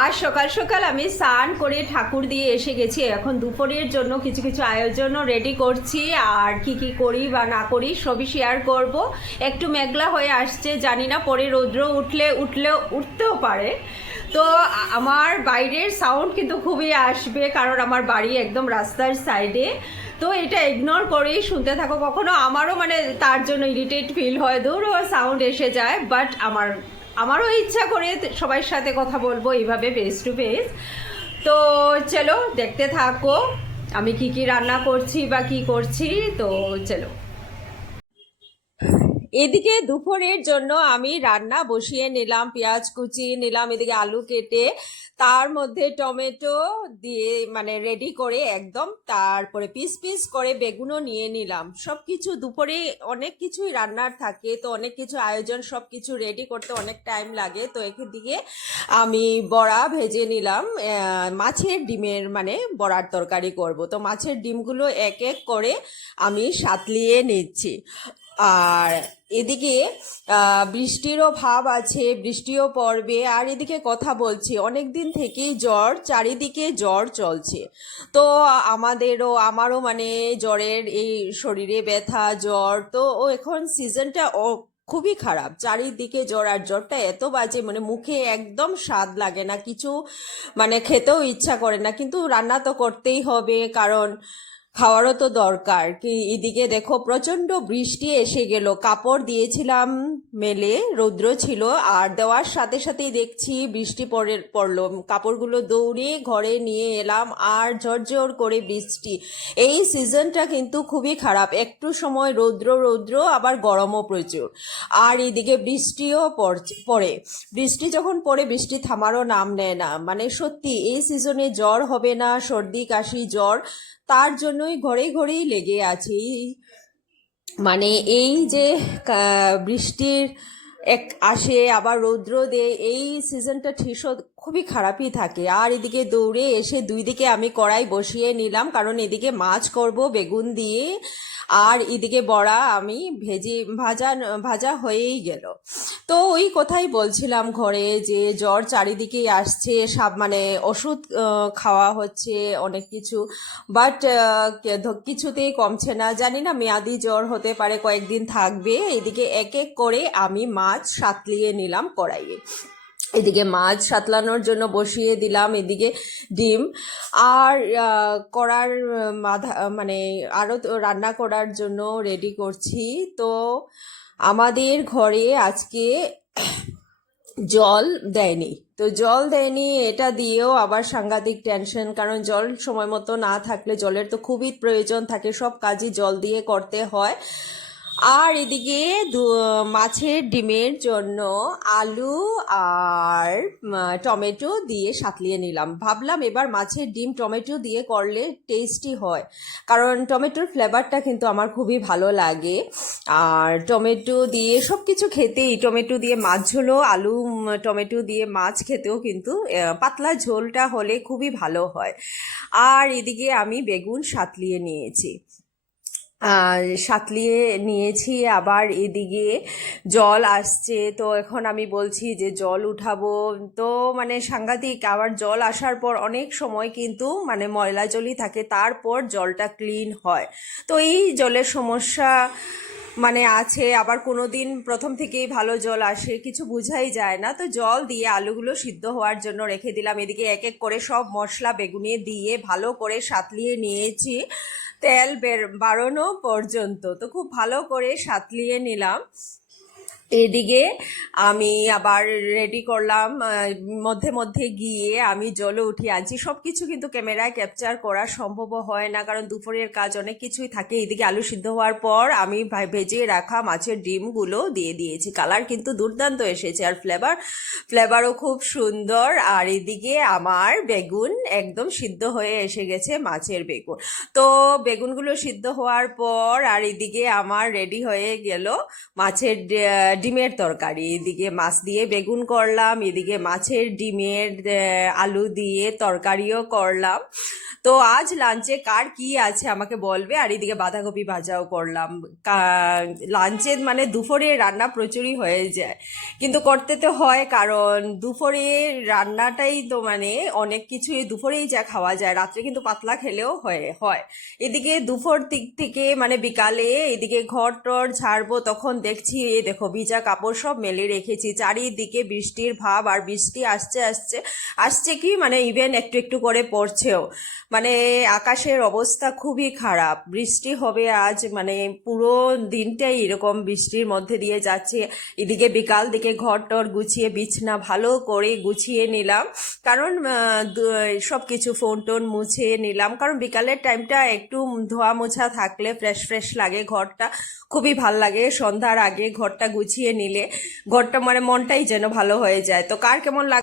আজ সকাল সকাল আমি স্নান করে ঠাকুর দিয়ে এসে গেছি। এখন দুপুরের জন্য কিছু কিছু আয়োজনও রেডি করছি, আর কি কি করি বা না করি সবই শেয়ার করব। একটু মেঘলা হয়ে আসছে, জানি না পরে রৌদ্র উঠতেও পারে। তো আমার বাইরের সাউন্ড কিন্তু খুবই আসবে, কারণ আমার বাড়ি একদম রাস্তার সাইডে। তো এটা ইগনোর করেই শুনতে থাকো। কখনো আমারও মানে তার জন্য ইরিটেট ফিল হয়, দূর সাউন্ড এসে যায়, বাট আমারও ইচ্ছা করে সবার সাথে কথা বলবো এইভাবে ফেস টু ফেস। তো চলো দেখতে থাকো আমি কি কি রান্না করছি বা কি করছি। তো চলো, এদিকে দুপুরের জন্য আমি রান্না বসিয়ে নিলাম, পেঁয়াজ কুচিয়ে নিলাম, এদিকে আলু কেটে তার মধ্যে টমেটো দিয়ে মানে রেডি করে একদম, তারপরে পিস পিস করে বেগুনও নিয়ে নিলাম। সব কিছু দুপুরে অনেক কিছুই রান্নার থাকে, তো অনেক কিছু আয়োজন, সব কিছু রেডি করতে অনেক টাইম লাগে। তো এদিকে আমি বড়া ভেজে নিলাম, মাছের ডিমের মানে বড়ার তরকারি করব। তো মাছের ডিমগুলো এক এক করে আমি সাতলিয়ে নিচ্ছি। আর এদিকে বৃষ্টিরও ভাব আছে, বৃষ্টিও পড়বে। আর এদিকে কথা বলছি, অনেক দিন থেকেই জ্বর, চারিদিকে জ্বর চলছে। তো আমারও মানে জ্বরের এই শরীরে ব্যথা জ্বর। তো এখন সিজনটা খুবই খারাপ, চারিদিকে জ্বর। আর জ্বরটা এত বাজে, মানে মুখে একদম স্বাদ লাগে না কিছু, মানে খেতেও ইচ্ছা করে না, কিন্তু রান্না তো করতেই হবে, কারণ খাওয়ারও তো দরকার। কি এদিকে দেখো প্রচন্ড বৃষ্টি এসে গেল, কাপড় দিয়েছিলাম মেলে, রৌদ্র ছিল, আর দেওয়ার সাথে সাথেই দেখছি বৃষ্টি পড়লো। কাপড়গুলো দৌড়ে ঘরে নিয়ে এলাম, আর ঝরঝর করে বৃষ্টি। এই সিজনটা কিন্তু খুবই খারাপ, একটু সময় রৌদ্র রৌদ্র, আবার গরমও প্রচুর। আর এদিকে বৃষ্টিও পড়ে। বৃষ্টি যখন পড়ে, বৃষ্টি থামারও নাম নেয় না। মানে সত্যি এই সিজনে জ্বর হবে না, সর্দি কাশি জ্বর তার জন্যই ঘরেই ঘরেই লেগে আছে। মানে এই যে বৃষ্টির এক আসে আবার রৌদ্র দেয়, এই সিজনটা ঠিক খুবই খারাপই থাকে। আর এদিকে দৌড়ে এসে দুই দিকে আমি কড়াই বসিয়ে নিলাম, কারণ এদিকে মাছ করব বেগুন দিয়ে, আর এদিকে বড়া আমি ভাজা ভাজা হয়েই গেল। তো ওই কথাই বলছিলাম, ঘরে যে জ্বর চারিদিকেই আসছে, সব মানে ওষুধ খাওয়া হচ্ছে অনেক কিছু, বাট কিছুতেই কমছে না। জানি না মেয়াদি জ্বর হতে পারে, কয়েকদিন থাকবে। এদিকে এক এক করে আমি মাছ সাতলিয়ে নিলাম কড়াইয়ে। এদিকে মাছ সাতলানোর জন্য বসিয়ে দিলাম, এদিকে ডিম আর করার মানে আরও রান্না করার জন্য রেডি করছি। তো আমাদের ঘরে আজকে জল দেয়নি, তো জল দেয়নি, এটা দিয়েও আবার সাংঘাতিক টেনশন, কারণ জল সময় মতো না থাকলে, জলের তো খুবই প্রয়োজন থাকে, সব কাজই জল দিয়ে করতে হয়। আর এদিকে মাছের ডিমের জন্য আলু আর টমেটো দিয়ে সাতলিয়ে নিলাম। ভাবলাম এবার মাছের ডিম টমেটো দিয়ে করলে টেস্টি হয়, কারণ টমেটোর ফ্লেভারটা কিন্তু আমার খুবই ভালো লাগে। আর টমেটো দিয়ে সব কিছু খেতেই, টমেটো দিয়ে মাছ ঝোলও, আলু টমেটো দিয়ে মাছ খেতেও কিন্তু পাতলা ঝোলটা হলে খুবই ভালো হয়। আর এদিকে আমি বেগুন সাতলিয়ে নিয়েছি, সাতলিয়ে নিয়েছি। আবার এদিকে জল আসছে, তো এখন আমি বলছি যে জল উঠাবো। তো মানে সাংঘাতিক, আবার জল আসার পর অনেক সময় কিন্তু মানে ময়লা জলই থাকে, তারপর জলটা ক্লিন হয়। তো এই জলের সমস্যা মানে আছে। আবার কোনো দিন প্রথম থেকেই ভালো জল আসে, কিছু বোঝাই যায় না। তো জল দিয়ে আলুগুলো সিদ্ধ হওয়ার জন্য রেখে দিলাম। এদিকে এক এক করে সব মশলা বেগুনে দিয়ে ভালো করে সাতলিয়ে নিয়েছি, তেল বাড়ানো পর্যন্ত। তো খুব ভালো করে সাতলিয়ে নিলাম। এদিকে আমি আবার রেডি করলাম, মধ্যে মধ্যে গিয়ে আমি জলও উঠিয়ে আনছি। সব কিছু কিন্তু ক্যামেরায় ক্যাপচার করা সম্ভব হয় না, কারণ দুপুরের কাজ অনেক কিছুই থাকে। এদিকে আলু সিদ্ধ হওয়ার পর আমি ভেজে রাখা মাছের ডিমগুলো দিয়ে দিয়েছি, কালার কিন্তু দুর্দান্ত এসেছে, আর ফ্লেভারও খুব সুন্দর। আর এদিকে আমার বেগুন একদম সিদ্ধ হয়ে এসে গেছে, মাছের বেগুন। তো বেগুনগুলো সিদ্ধ হওয়ার পর আর এদিকে আমার রেডি হয়ে গেল মাছের ডিমের তরকারি। এদিকে মাছ দিয়ে বেগুন করলাম, এদিকে মাছের ডিমের আলু দিয়ে তরকারিও করলাম। তো আজ লাঞ্চে কার কি আছে আমাকে বলবে। আর এদিকে বাঁধাকপি ভাজাও করলাম। লাঞ্চে মানে দুপুরে রান্না প্রচুরই হয়ে যায়, কিন্তু করতে তো হয়, কারণ দুপুরে রান্নাটাই তো মানে অনেক কিছুই দুপুরেই যা খাওয়া যায়, রাত্রে কিন্তু পাতলা খেলেও হয়। এদিকে দুপুর দিক থেকে মানে বিকালে এদিকে ঘর টর ঝাড়বো, তখন দেখছি এই দেখো ভিজা কাপড় সব মেলে রেখেছি, চারিদিকে বৃষ্টির ভাব, আর বৃষ্টি আসছে আসছে আসছে কি মানে ইভেন একটু একটু করে পড়ছেও। মানে আকাশের অবস্থা খুবই খারাপ, বৃষ্টি হবে আজ, মানে পুরো দিনটাই এরকম বৃষ্টির মধ্যে দিয়ে যাচ্ছে। এদিকে বিকাল দিকে ঘর টর গুছিয়ে বিছনা ভালো করে গুছিয়ে নিলাম, কারণ সব কিছু ফোন টোন মুছে নিলাম, কারণ বিকালের টাইমটা একটু ধোয়া মোছা থাকলে ফ্রেশ ফ্রেশ লাগে ঘরটা, খুবই ভাল লাগে। সন্ধ্যার আগে ঘরটা গুছিয়ে নিলে ঘরটা মানে মনটাই যেন ভালো হয়ে যায়। তো কার কেমন লাগে